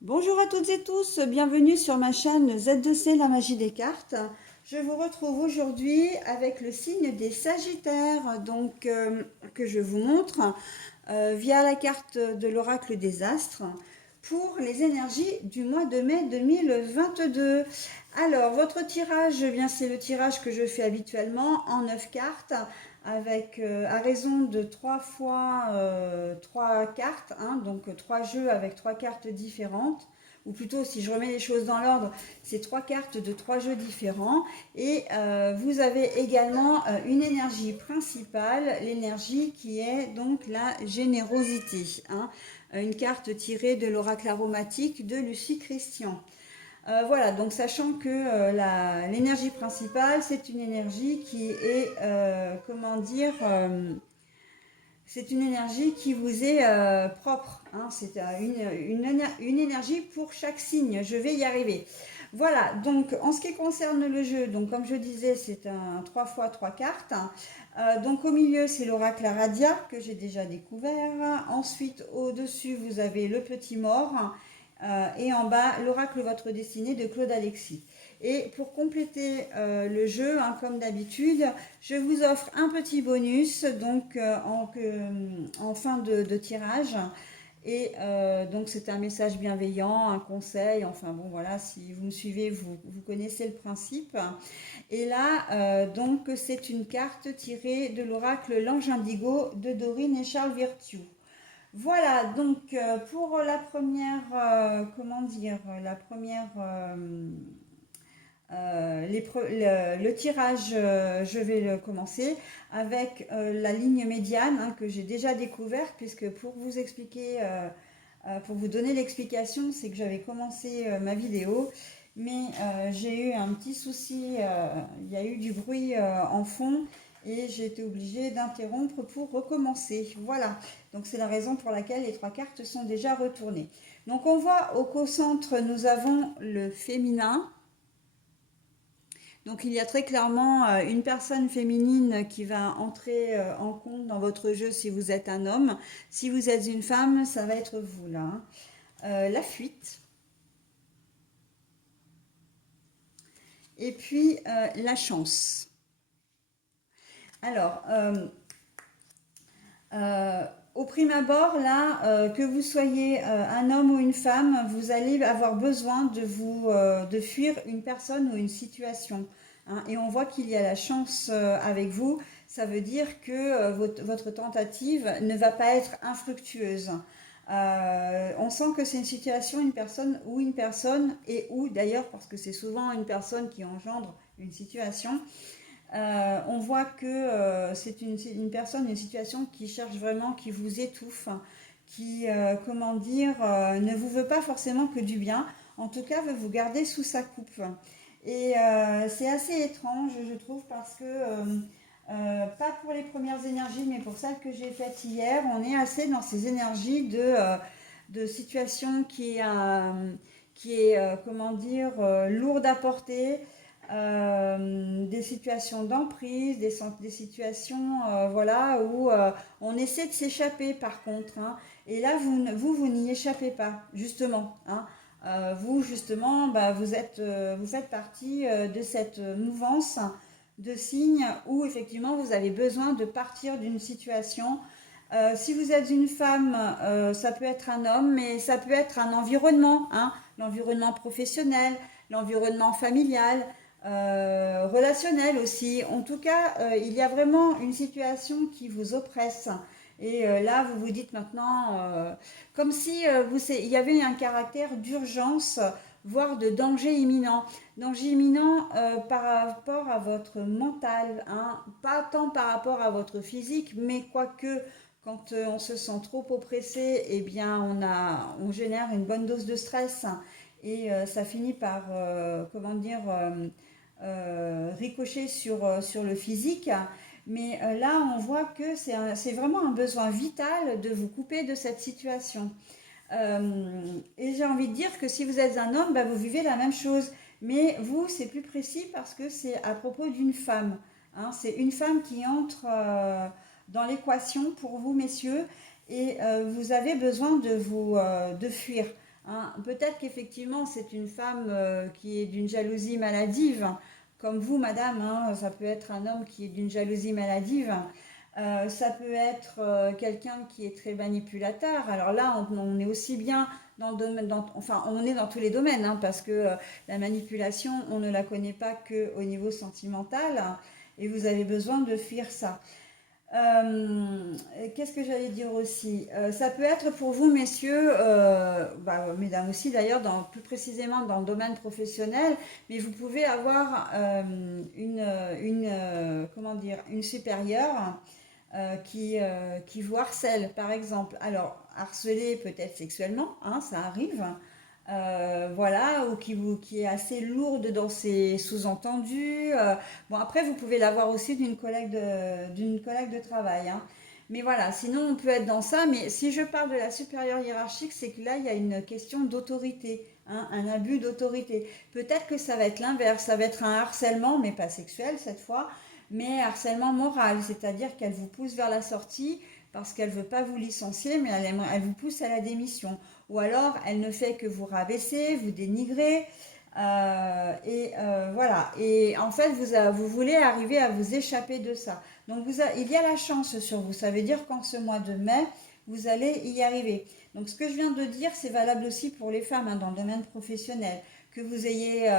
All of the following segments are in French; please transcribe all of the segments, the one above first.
Bonjour à toutes et tous, bienvenue sur ma chaîne Z2C La Magie des Cartes. Je vous retrouve aujourd'hui avec le signe des Sagittaires, que je vous montre via la carte de l'oracle des astres pour les énergies du mois de mai 2022. Alors, votre tirage, eh bien c'est le tirage que je fais habituellement en 9 cartes avec à raison de 3 fois 3 cartes, hein, donc 3 jeux avec 3 cartes différentes. Ou plutôt, si je remets les choses dans l'ordre, c'est 3 cartes de 3 jeux différents. Et vous avez également une énergie principale, l'énergie qui est donc la générosité, hein. Une carte tirée de l'oracle aromatique de Lucie Christian. Voilà, donc sachant que l'énergie principale, c'est une énergie qui est, comment dire, c'est une énergie qui vous est propre, hein. C'est une énergie pour chaque signe, je vais y arriver. Voilà, donc en ce qui concerne le jeu, donc comme je disais, c'est un 3 fois 3 cartes. Donc au milieu, c'est l'oracle Aradia que j'ai déjà découvert. Ensuite, au-dessus, vous avez le petit mort. Et en bas, l'oracle Votre destinée de Claude Alexis. Et pour compléter le jeu, hein, comme d'habitude, je vous offre un petit bonus donc en fin de tirage. Et donc c'est un message bienveillant, un conseil, enfin bon voilà, si vous me suivez, vous connaissez le principe. Et là, donc c'est une carte tirée de l'oracle L'Ange Indigo de Dorine et Charles Virtue. Voilà, donc pour la première, comment dire, la première, le tirage, je vais le commencer avec la ligne médiane, hein, que j'ai déjà découvert, puisque pour vous expliquer, pour vous donner l'explication, c'est que j'avais commencé ma vidéo, mais j'ai eu un petit souci, il y a eu du bruit en fond et j'ai été obligée d'interrompre pour recommencer. Voilà, donc c'est la raison pour laquelle les 3 cartes sont déjà retournées. Donc on voit au concentre, nous avons le féminin. Donc il y a très clairement une personne féminine qui va entrer en compte dans votre jeu si vous êtes un homme. Si vous êtes une femme, ça va être vous là, hein. La fuite. Et puis la chance. Alors, au prime abord, là, que vous soyez un homme ou une femme, vous allez avoir besoin de fuir une personne ou une situation, hein. Et on voit qu'il y a la chance avec vous. Ça veut dire que votre tentative ne va pas être infructueuse. On sent que c'est une situation, une personne, et ou d'ailleurs, parce que c'est souvent une personne qui engendre une situation, on voit que c'est une personne, une situation qui cherche vraiment, qui vous étouffe, qui, comment dire, ne vous veut pas forcément que du bien, en tout cas veut vous garder sous sa coupe. Et c'est assez étrange, je trouve, parce que, pas pour les premières énergies, mais pour celles que j'ai faites hier, on est assez dans ces énergies de situation qui est comment dire, lourde à porter, des situations d'emprise, des situations voilà, où on essaie de s'échapper par contre, hein. Et là, vous n'y échappez pas, justement, hein. Vous, justement, bah, vous faites partie de cette mouvance de signes où effectivement vous avez besoin de partir d'une situation. Si vous êtes une femme, ça peut être un homme, mais ça peut être un environnement, hein, l'environnement professionnel, l'environnement familial, relationnel aussi. En tout cas, il y a vraiment une situation qui vous oppresse. Et là, vous vous dites maintenant, comme si il y avait un caractère d'urgence, voire de danger imminent. Danger imminent par rapport à votre mental, hein, pas tant par rapport à votre physique, mais quoique quand on se sent trop oppressé, eh bien on génère une bonne dose de stress et ça finit par, comment dire, ricocher sur le physique. Mais là, on voit que c'est vraiment un besoin vital de vous couper de cette situation. Et j'ai envie de dire que si vous êtes un homme, bah, vous vivez la même chose. Mais vous, c'est plus précis parce que c'est à propos d'une femme, hein. C'est une femme qui entre dans l'équation pour vous, messieurs, et vous avez besoin de fuir, hein. Peut-être qu'effectivement c'est une femme qui est d'une jalousie maladive, comme vous, madame, hein. Ça peut être un homme qui est d'une jalousie maladive. Ça peut être quelqu'un qui est très manipulateur. Alors là, on est aussi bien dans le domaine, enfin, on est dans tous les domaines, hein, parce que la manipulation, on ne la connaît pas qu'au niveau sentimental, et vous avez besoin de fuir ça. Qu'est-ce que j'allais dire aussi? Ça peut être pour vous, messieurs, mesdames aussi d'ailleurs, plus précisément dans le domaine professionnel, mais vous pouvez avoir comment dire, une supérieure qui vous harcèle, par exemple. Alors, harceler peut-être sexuellement, hein, ça arrive. Voilà, ou qui est assez lourde dans ses sous-entendus. Bon, après, vous pouvez l'avoir aussi d'une collègue de travail, hein. Mais voilà, sinon on peut être dans ça. Mais si je parle de la supérieure hiérarchique, c'est que là, il y a une question d'autorité, hein, un abus d'autorité. Peut-être que ça va être l'inverse, ça va être un harcèlement, mais pas sexuel cette fois, mais harcèlement moral, c'est-à-dire qu'elle vous pousse vers la sortie parce qu'elle ne veut pas vous licencier, mais elle vous pousse à la démission. Ou alors, elle ne fait que vous rabaisser, vous dénigrer. Voilà. Et en fait, vous voulez arriver à vous échapper de ça. Donc, il y a la chance sur vous. Ça veut dire qu'en ce mois de mai, vous allez y arriver. Donc, ce que je viens de dire, c'est valable aussi pour les femmes, hein, dans le domaine professionnel. Que vous ayez,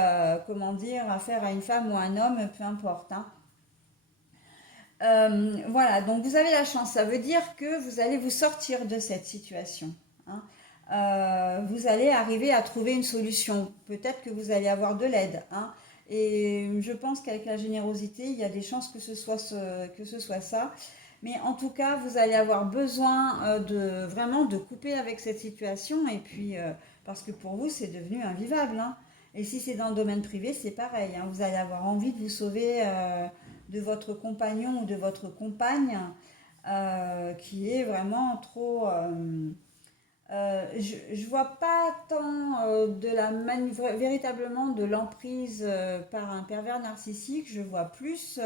comment dire, affaire à une femme ou un homme, peu importe, hein. Voilà, donc vous avez la chance. Ça veut dire que vous allez vous sortir de cette situation, hein. Vous allez arriver à trouver une solution. Peut-être que vous allez avoir de l'aide, hein. Et je pense qu'avec la générosité, il y a des chances que ce soit ça. Mais en tout cas, vous allez avoir besoin de vraiment de couper avec cette situation. Et puis, parce que pour vous, c'est devenu invivable, hein. Et si c'est dans le domaine privé, c'est pareil, hein. Vous allez avoir envie de vous sauver de votre compagnon ou de votre compagne qui est vraiment trop. Je vois pas tant véritablement de l'emprise par un pervers narcissique. Je vois plus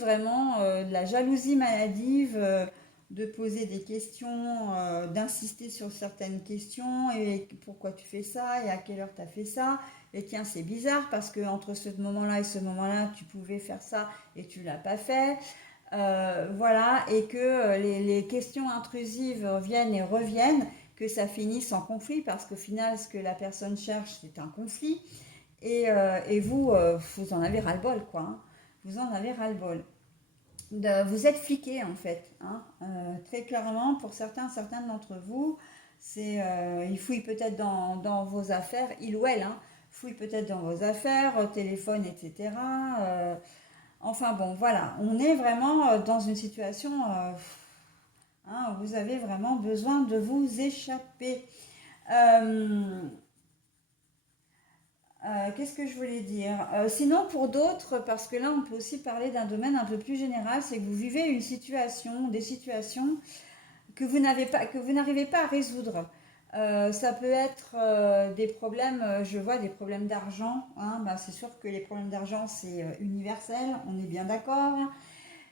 vraiment de la jalousie maladive, de poser des questions, d'insister sur certaines questions et pourquoi tu fais ça et à quelle heure tu as fait ça. Et tiens, c'est bizarre parce que entre ce moment-là et ce moment-là, tu pouvais faire ça et tu l'as pas fait. Voilà, et que les questions intrusives reviennent et reviennent, que ça finisse en conflit parce qu'au final, ce que la personne cherche, c'est un conflit. Et vous, vous en avez ras-le-bol, quoi, hein. Vous en avez ras-le-bol. Vous êtes fliqué, en fait, hein. Très clairement, pour certains d'entre vous, ils fouillent peut-être dans vos affaires, il ou elle, hein, fouillent peut-être dans vos affaires, téléphone, etc. Enfin bon, voilà, on est vraiment dans une situation hein, où vous avez vraiment besoin de vous échapper. Euh, Qu'est-ce que je voulais dire? Sinon, pour d'autres, parce que là, on peut aussi parler d'un domaine un peu plus général, c'est que vous vivez une situation, des situations que vous n'arrivez pas à résoudre. Ça peut être des problèmes, je vois des problèmes d'argent, hein. Bah, c'est sûr que les problèmes d'argent, c'est universel, on est bien d'accord,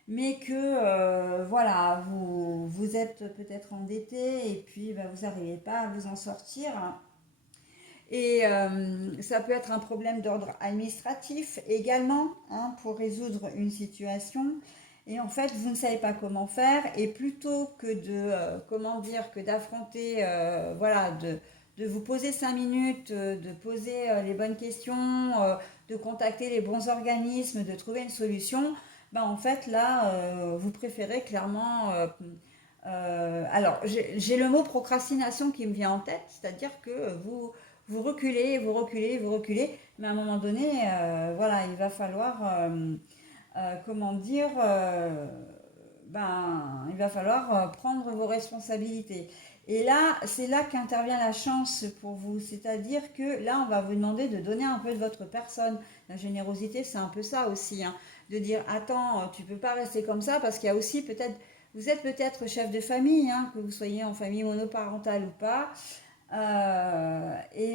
mais que voilà, vous êtes peut-être endetté et puis bah, vous n'arrivez pas à vous en sortir. Et ça peut être un problème d'ordre administratif également, hein, pour résoudre une situation. Et en fait, vous ne savez pas comment faire. Et plutôt que comment dire, que d'affronter, voilà, de vous poser 5 minutes, de poser les bonnes questions, de contacter les bons organismes, de trouver une solution, ben en fait, là, vous préférez clairement. Alors, j'ai le mot procrastination qui me vient en tête, c'est-à-dire que vous reculez, vous reculez, vous reculez, mais à un moment donné, voilà, il va falloir, comment dire, il va falloir prendre vos responsabilités. Et là, c'est là qu'intervient la chance pour vous, c'est-à-dire que là, on va vous demander de donner un peu de votre personne. La générosité, c'est un peu ça aussi, hein, de dire, attends, tu peux pas rester comme ça, parce qu'il y a aussi peut-être, vous êtes peut-être chef de famille, hein, que vous soyez en famille monoparentale ou pas. Il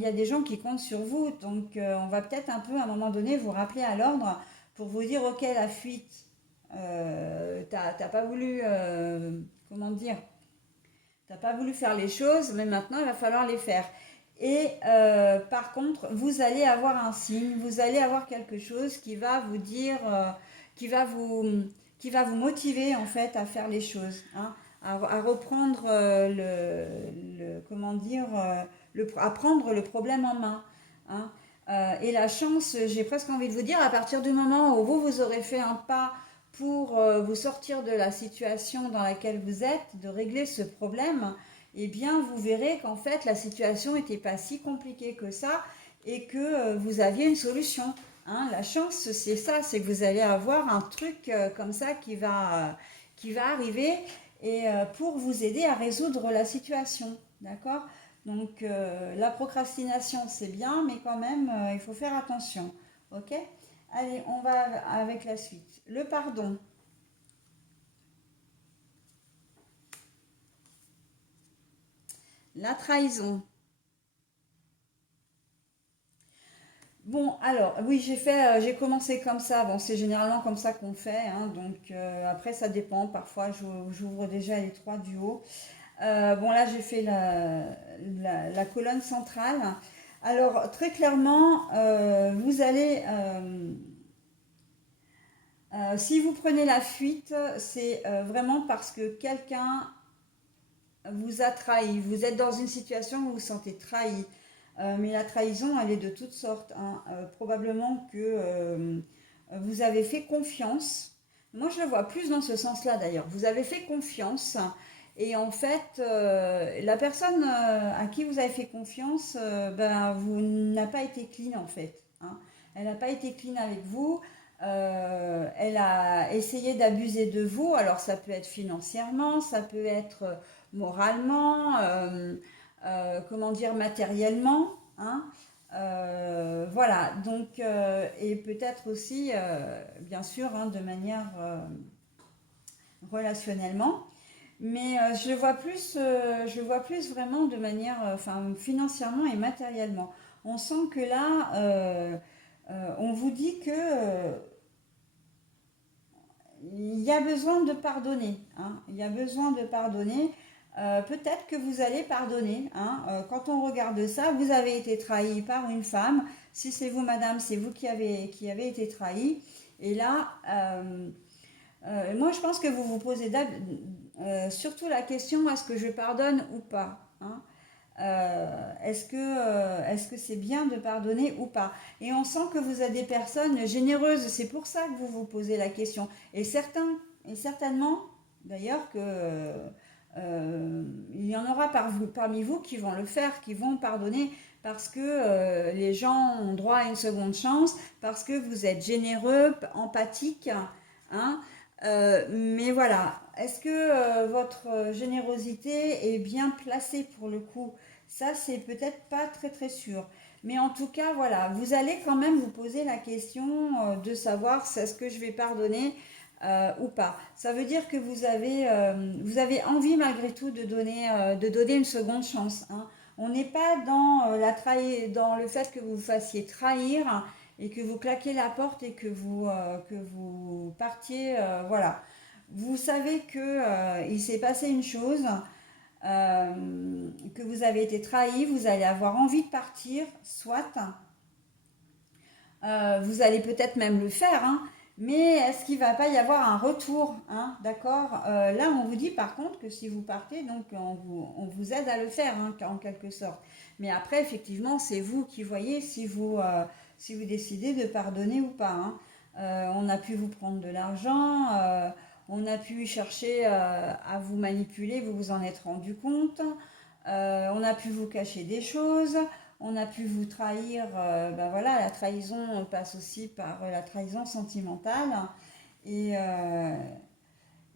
y a des gens qui comptent sur vous. Donc, on va peut-être un peu à un moment donné vous rappeler à l'ordre pour vous dire, ok, la fuite, t'as pas voulu, comment dire, Tu n'as pas voulu faire les choses, mais maintenant, il va falloir les faire. Et par contre, vous allez avoir un signe, vous allez avoir quelque chose qui va vous dire, qui va vous, qui va vous motiver en fait à faire les choses, hein, à reprendre comment dire, à prendre le problème en main, hein. Et la chance, j'ai presque envie de vous dire, à partir du moment où vous aurez fait un pas pour vous sortir de la situation dans laquelle vous êtes, de régler ce problème, eh bien vous verrez qu'en fait la situation n'était pas si compliquée que ça et que vous aviez une solution, hein. La chance, c'est ça, c'est que vous allez avoir un truc comme ça qui va arriver et pour vous aider à résoudre la situation, d'accord? Donc la procrastination c'est bien, mais quand même il faut faire attention, ok? Allez, on va avec la suite. Le pardon. La trahison. Bon, alors, oui, j'ai commencé comme ça. Bon, c'est généralement comme ça qu'on fait, hein, donc après, ça dépend. Parfois, j'ouvre déjà les trois du haut. Bon, là, j'ai fait la colonne centrale. Alors, très clairement, vous allez, si vous prenez la fuite, c'est vraiment parce que quelqu'un vous a trahi. Vous êtes dans une situation où vous vous sentez trahi. Mais la trahison, elle est de toutes sortes, hein. Probablement que vous avez fait confiance. Moi, je le vois plus dans ce sens-là d'ailleurs. Vous avez fait confiance et en fait, la personne à qui vous avez fait confiance, ben, vous n'a pas été clean en fait, hein. Elle n'a pas été clean avec vous. Elle a essayé d'abuser de vous. Alors, ça peut être financièrement, ça peut être moralement. Comment dire, matériellement, hein. Voilà, donc, et peut-être aussi, bien sûr, hein, de manière relationnellement, mais je le vois plus vraiment de manière, enfin, financièrement et matériellement. On sent que là, on vous dit que il y a besoin de pardonner, hein. Il y a besoin de pardonner. Peut-être que vous allez pardonner, hein. Quand on regarde ça, vous avez été trahi par une femme. Si c'est vous, madame, c'est vous qui avez été trahi. Et là, moi, je pense que vous vous posez surtout la question, est-ce que je pardonne ou pas, hein. Est-ce que c'est bien de pardonner ou pas? Et on sent que vous êtes des personnes généreuses, c'est pour ça que vous vous posez la question. Et certainement, d'ailleurs, que il y en aura parmi vous qui vont le faire, qui vont pardonner, parce que les gens ont droit à une seconde chance, parce que vous êtes généreux, empathique, hein. Mais voilà, est-ce que votre générosité est bien placée pour le coup? Ça, c'est peut-être pas très très sûr. Mais en tout cas, voilà, vous allez quand même vous poser la question de savoir si est-ce que je vais pardonner ou pas. Ça veut dire que vous avez envie malgré tout de donner une seconde chance, hein. On n'est pas dans dans le fait que vous vous fassiez trahir et que vous claquez la porte et que vous partiez, voilà. Vous savez que il s'est passé une chose, que vous avez été trahi, vous allez avoir envie de partir, soit, vous allez peut-être même le faire, hein, mais est-ce qu'il ne va pas y avoir un retour, hein, d'accord? Là, on vous dit par contre que si vous partez, donc on vous aide à le faire, hein, en quelque sorte. Mais après, effectivement, c'est vous qui voyez si vous décidez de pardonner ou pas, hein. On a pu vous prendre de l'argent, on a pu chercher à vous manipuler, vous vous en êtes rendu compte. On a pu vous cacher des choses, on a pu vous trahir. Ben voilà, la trahison passe aussi par la trahison sentimentale. Et, euh,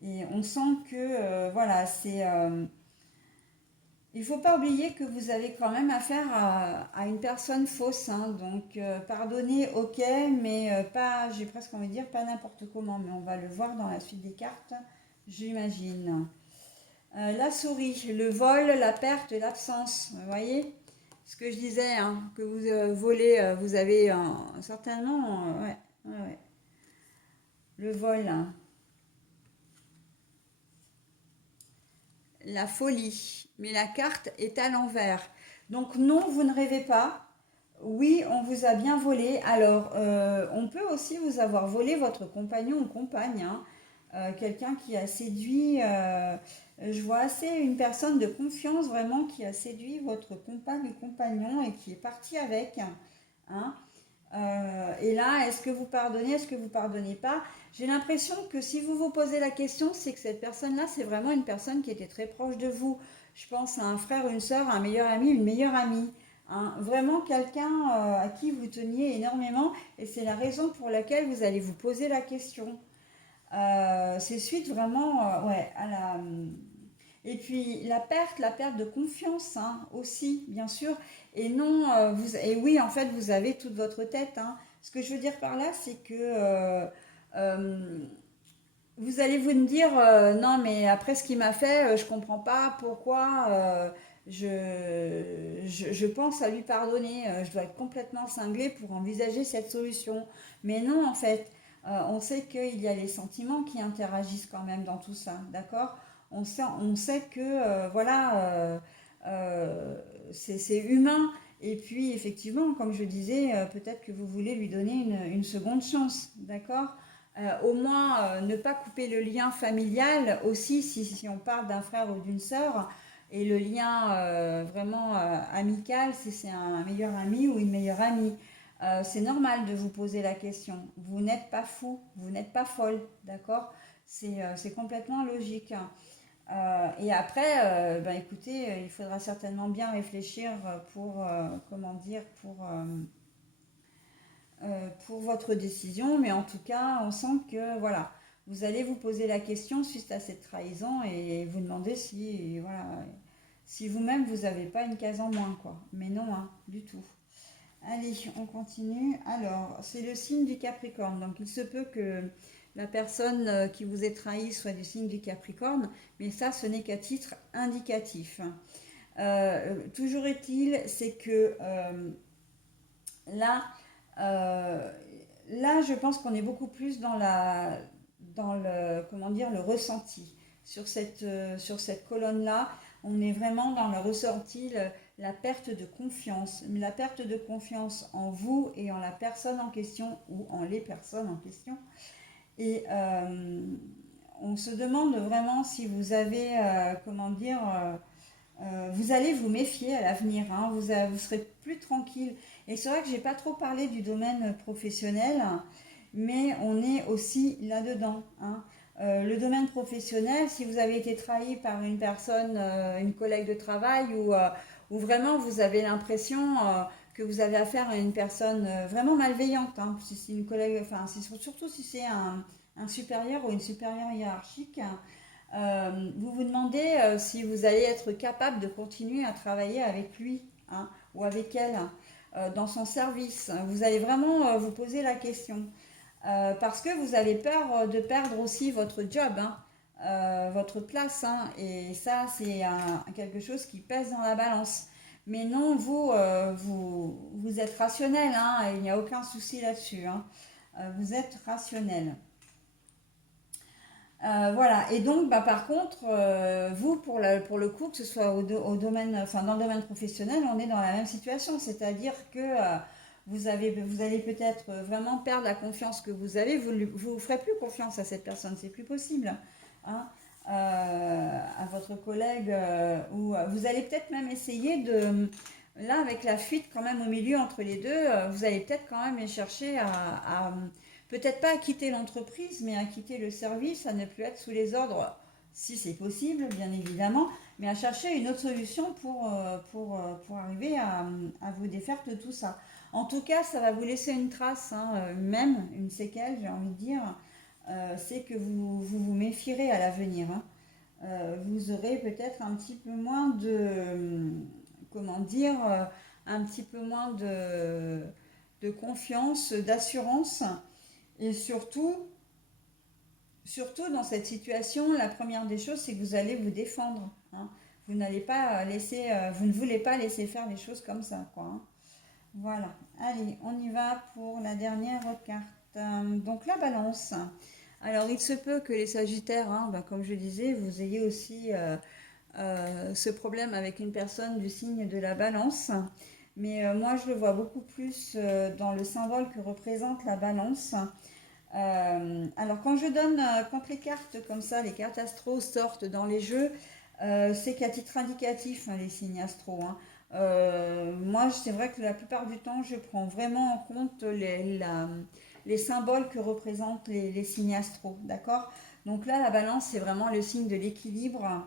et on sent que, voilà, il ne faut pas oublier que vous avez quand même affaire à une personne fausse, hein. Donc, pardonner, ok, mais pas, j'ai presque envie de dire, pas n'importe comment. Mais on va le voir dans la suite des cartes, j'imagine. La souris, le vol, la perte, l'absence. Vous voyez ce que je disais, hein, que vous volez, vous avez certainement, ouais, ouais, ouais. Le vol, hein. la folie, mais la carte est à l'envers. Donc non, vous ne rêvez pas. Oui, on vous a bien volé. Alors, on peut aussi vous avoir volé votre compagnon ou compagne, hein. Quelqu'un qui a séduit, je vois assez une personne de confiance vraiment qui a séduit votre compagne ou compagnon et qui est parti avec, hein. Et là, est-ce que vous pardonnez, est-ce que vous pardonnez pas? J'ai l'impression que si vous vous posez la question, c'est que cette personne-là, c'est vraiment une personne qui était très proche de vous. Je pense à un frère, une sœur, un meilleur ami, une meilleure amie, hein. Vraiment quelqu'un à qui vous teniez énormément, et c'est la raison pour laquelle vous allez vous poser la question. C'est suite vraiment, ouais, à la. Et puis la perte de confiance, hein, aussi, bien sûr. Et non, et oui, en fait, vous avez toute votre tête, hein. Ce que je veux dire par là, c'est que euh, vous allez vous dire, non, mais après ce qu'il m'a fait, je comprends pas pourquoi je pense à lui pardonner. Je dois être complètement cinglée pour envisager cette solution. Mais non, en fait, on sait qu'il y a les sentiments qui interagissent quand même dans tout ça, d'accord? On sait que, voilà, c'est humain. Et puis, effectivement, comme je disais, peut-être que vous voulez lui donner une seconde chance, d'accord? Au moins ne pas couper le lien familial aussi si on parle d'un frère ou d'une sœur, et le lien vraiment amical si c'est un meilleur ami ou une meilleure amie. C'est normal de vous poser la question. Vous n'êtes pas fou, vous n'êtes pas folle, d'accord? C'est complètement logique. Et après, ben écoutez, il faudra certainement bien réfléchir pour, comment dire, pour votre décision, mais en tout cas, on sent que voilà, vous allez vous poser la question suite à cette trahison et vous demander si voilà, si vous-même vous n'avez pas une case en moins, quoi. Mais non, hein, du tout. Allez, on continue. Alors, c'est le signe du Capricorne. Donc, il se peut que la personne qui vous ait trahi soit du signe du Capricorne, mais ça, ce n'est qu'à titre indicatif. Toujours est-il, c'est que là, euh, là, je pense qu'on est beaucoup plus dans le, comment dire, le ressenti. Sur cette colonne-là, on est vraiment dans le ressenti, la perte de confiance. Mais la perte de confiance en vous et en la personne en question ou en les personnes en question. Et on se demande vraiment si vous avez, comment dire, vous allez vous méfier à l'avenir, hein, vous serez plus tranquille. Et c'est vrai que j'ai pas trop parlé du domaine professionnel, mais on est aussi là-dedans, hein. Le domaine professionnel, si vous avez été trahi par une personne, une collègue de travail, ou vraiment vous avez l'impression que vous avez affaire à une personne vraiment malveillante, hein, si c'est une collègue, enfin, surtout si c'est un supérieur ou une supérieure hiérarchique, vous vous demandez si vous allez être capable de continuer à travailler avec lui, hein, ou avec elle, dans son service. Vous allez vraiment vous poser la question. Parce que vous avez peur de perdre aussi votre job, hein, votre place, hein, et ça, c'est quelque chose qui pèse dans la balance. Mais non, vous êtes rationnel, hein, il n'y a aucun souci là-dessus, hein. Vous êtes rationnel. Voilà, et donc bah, par contre, vous, pour le coup, que ce soit au domaine, enfin, dans le domaine professionnel, on est dans la même situation, c'est-à-dire que vous allez peut-être vraiment perdre la confiance que vous avez, vous ferez plus confiance à cette personne, c'est plus possible, hein, à votre collègue, ou vous allez peut-être même essayer de, là avec la fuite quand même au milieu entre les deux, vous allez peut-être quand même chercher à peut-être pas à quitter l'entreprise, mais à quitter le service, à ne plus être sous les ordres, si c'est possible, bien évidemment, mais à chercher une autre solution pour arriver à vous défaire de tout ça. En tout cas, ça va vous laisser une trace, hein, même une séquelle, j'ai envie de dire, c'est que vous méfierez à l'avenir, hein. Vous aurez peut-être un petit peu moins comment dire, un petit peu moins de confiance, d'assurance. Et surtout dans cette situation, la première des choses, c'est que vous allez vous défendre, hein. Vous n'allez pas laisser, vous ne voulez pas laisser faire les choses comme ça, quoi, hein. Voilà. Allez, on y va pour la dernière carte. Donc la balance. Alors il se peut que les Sagittaires, hein, bah, comme je disais, vous ayez aussi ce problème avec une personne du signe de la balance. Mais moi, je le vois beaucoup plus dans le symbole que représente la balance. Alors, quand les cartes comme ça, les cartes astro sortent dans les jeux, c'est qu'à titre indicatif, hein, les signes astro. Hein. Moi, c'est vrai que la plupart du temps, je prends vraiment en compte les symboles que représentent les signes astro. D'accord? Donc là, la balance, c'est vraiment le signe de l'équilibre.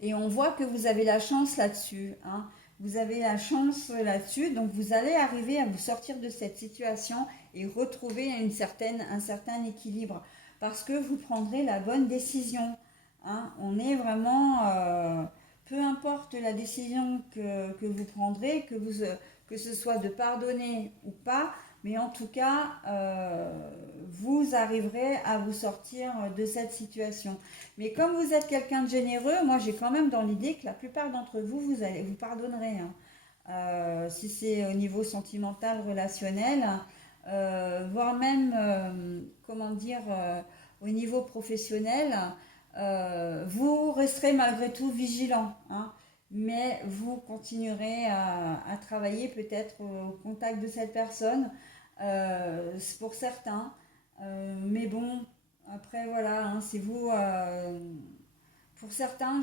Et on voit que vous avez la chance là-dessus. Hein. Vous avez la chance là-dessus. Donc vous allez arriver à vous sortir de cette situation et retrouver un certain équilibre. Parce que vous prendrez la bonne décision. Hein. On est vraiment... peu importe la décision que vous prendrez, que ce soit de pardonner ou pas, mais en tout cas, vous arriverez à vous sortir de cette situation. Mais comme vous êtes quelqu'un de généreux, moi j'ai quand même dans l'idée que la plupart d'entre vous, vous pardonnerez. Hein. Si c'est au niveau sentimental, relationnel, voire même, comment dire, au niveau professionnel, vous resterez malgré tout vigilant. Hein, mais vous continuerez à travailler peut-être au contact de cette personne, pour certains. Mais bon, après voilà, hein, c'est vous. Pour certains,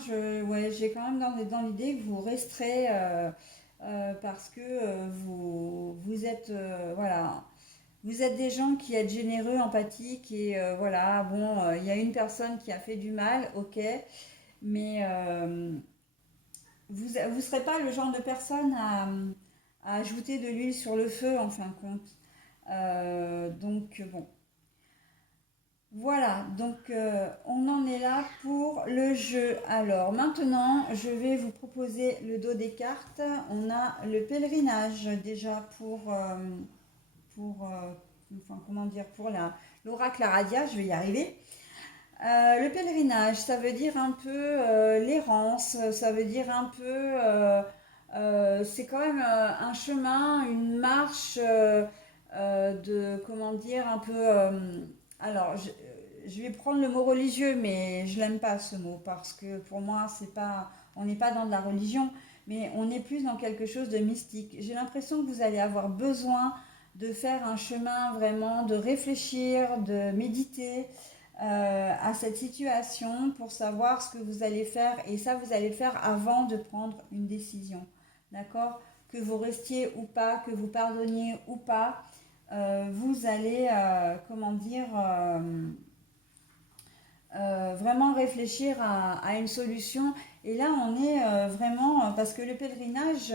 ouais, j'ai quand même dans l'idée que vous resterez parce que vous êtes, voilà, vous êtes des gens qui êtes généreux, empathiques et voilà, bon, il y a une personne qui a fait du mal, ok, mais vous serez pas le genre de personne à ajouter de l'huile sur le feu en fin de compte. Donc bon, voilà, donc on en est là pour le jeu. Alors maintenant, je vais vous proposer le dos des cartes. On a le pèlerinage déjà enfin, comment dire, pour l'oracle Aradia, je vais y arriver. Le pèlerinage, ça veut dire un peu l'errance, ça veut dire un peu, c'est quand même un chemin, une marche comment dire, un peu, alors je vais prendre le mot religieux, mais je l'aime pas ce mot parce que pour moi, c'est pas, on n'est pas dans de la religion, mais on est plus dans quelque chose de mystique. J'ai l'impression que vous allez avoir besoin de faire un chemin vraiment, de réfléchir, de méditer à cette situation pour savoir ce que vous allez faire. Et ça, vous allez le faire avant de prendre une décision. D'accord? Que vous restiez ou pas, que vous pardonniez ou pas, vous allez, comment dire, vraiment réfléchir à une solution. Et là, on est vraiment, parce que le pèlerinage,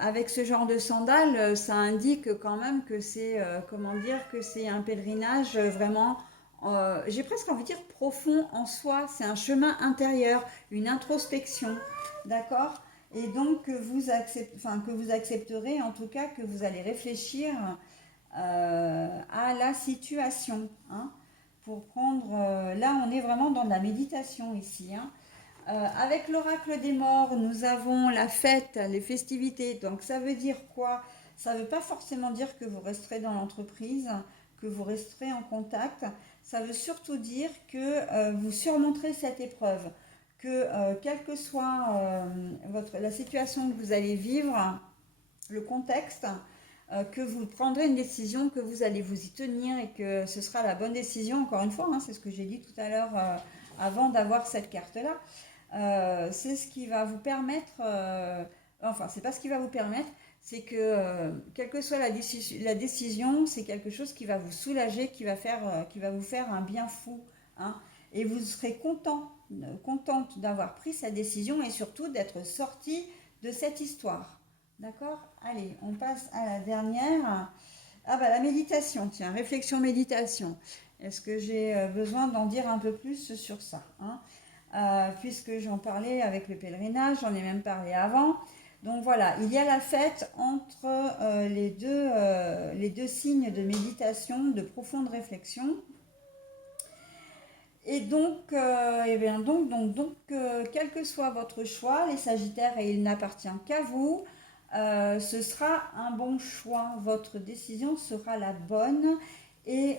avec ce genre de sandales, ça indique quand même que c'est, comment dire, que c'est un pèlerinage vraiment, j'ai presque envie de dire profond en soi. C'est un chemin intérieur, une introspection, d'accord? Et donc que vous accepterez, en tout cas, que vous allez réfléchir à la situation. Hein, pour prendre, là, on est vraiment dans de la méditation ici. Hein. Avec l'oracle des morts, nous avons la fête, les festivités. Donc ça veut dire quoi? Ça ne veut pas forcément dire que vous resterez dans l'entreprise, que vous resterez en contact. Ça veut surtout dire que vous surmonterez cette épreuve, que quelle que soit la situation que vous allez vivre, le contexte, que vous prendrez une décision, que vous allez vous y tenir et que ce sera la bonne décision. Encore une fois, hein, c'est ce que j'ai dit tout à l'heure avant d'avoir cette carte-là. C'est ce qui va vous permettre, enfin, c'est pas ce qui va vous permettre, c'est que quelle que soit la décision, c'est quelque chose qui va vous soulager, qui va vous faire un bien fou. Hein, et vous serez contente d'avoir pris cette décision et surtout d'être sorti de cette histoire. D'accord? Allez, on passe à la dernière. Ah bah la méditation, tiens, réflexion méditation. Est-ce que j'ai besoin d'en dire un peu plus sur ça, hein? Puisque j'en parlais avec le pèlerinage, j'en ai même parlé avant. Donc voilà, il y a la fête entre les deux signes de méditation, de profonde réflexion. Et donc, quel que soit votre choix, les Sagittaires, et il n'appartient qu'à vous, ce sera un bon choix. Votre décision sera la bonne et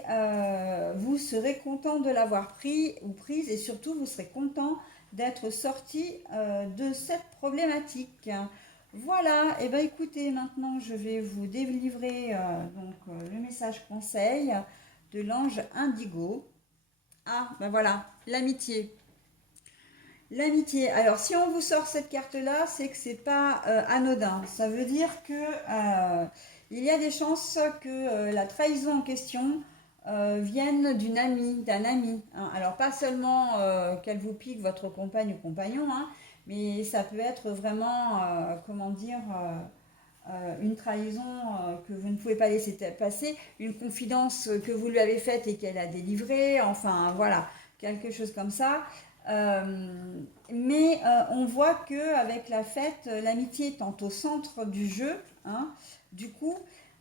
vous serez content de l'avoir pris ou prise et surtout vous serez content d'être sorti de cette problématique. Voilà, et bien écoutez, maintenant je vais vous délivrer le message conseil de l'ange Indigo. Ah, ben voilà, l'amitié. L'amitié. Alors, si on vous sort cette carte-là, c'est que c'est pas anodin. Ça veut dire que il y a des chances que la trahison en question vienne d'une amie, d'un ami, hein. Alors, pas seulement qu'elle vous pique votre compagne ou compagnon, hein, mais ça peut être vraiment, comment dire, une trahison que vous ne pouvez pas laisser passer, une confidence que vous lui avez faite et qu'elle a délivrée, enfin voilà, quelque chose comme ça. Mais on voit que avec la fête, l'amitié étant au centre du jeu, hein, du coup,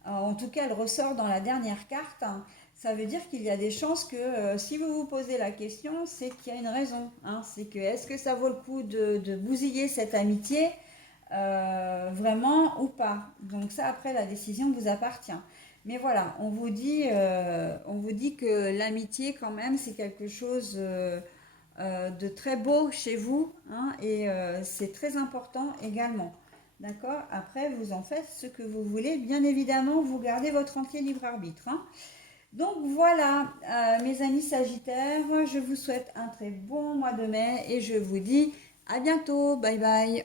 en tout cas, elle ressort dans la dernière carte, hein. Ça veut dire qu'il y a des chances que si vous vous posez la question, c'est qu'il y a une raison, hein. C'est que est-ce que ça vaut le coup de bousiller cette amitié vraiment ou pas. Donc ça, après, la décision vous appartient. Mais voilà, on vous dit que l'amitié, quand même, c'est quelque chose de très beau chez vous, hein, et c'est très important également. D'accord. Après, vous en faites ce que vous voulez. Bien évidemment, vous gardez votre entier libre arbitre, hein. Donc voilà, mes amis Sagittaires, je vous souhaite un très bon mois de mai et je vous dis à bientôt. Bye bye.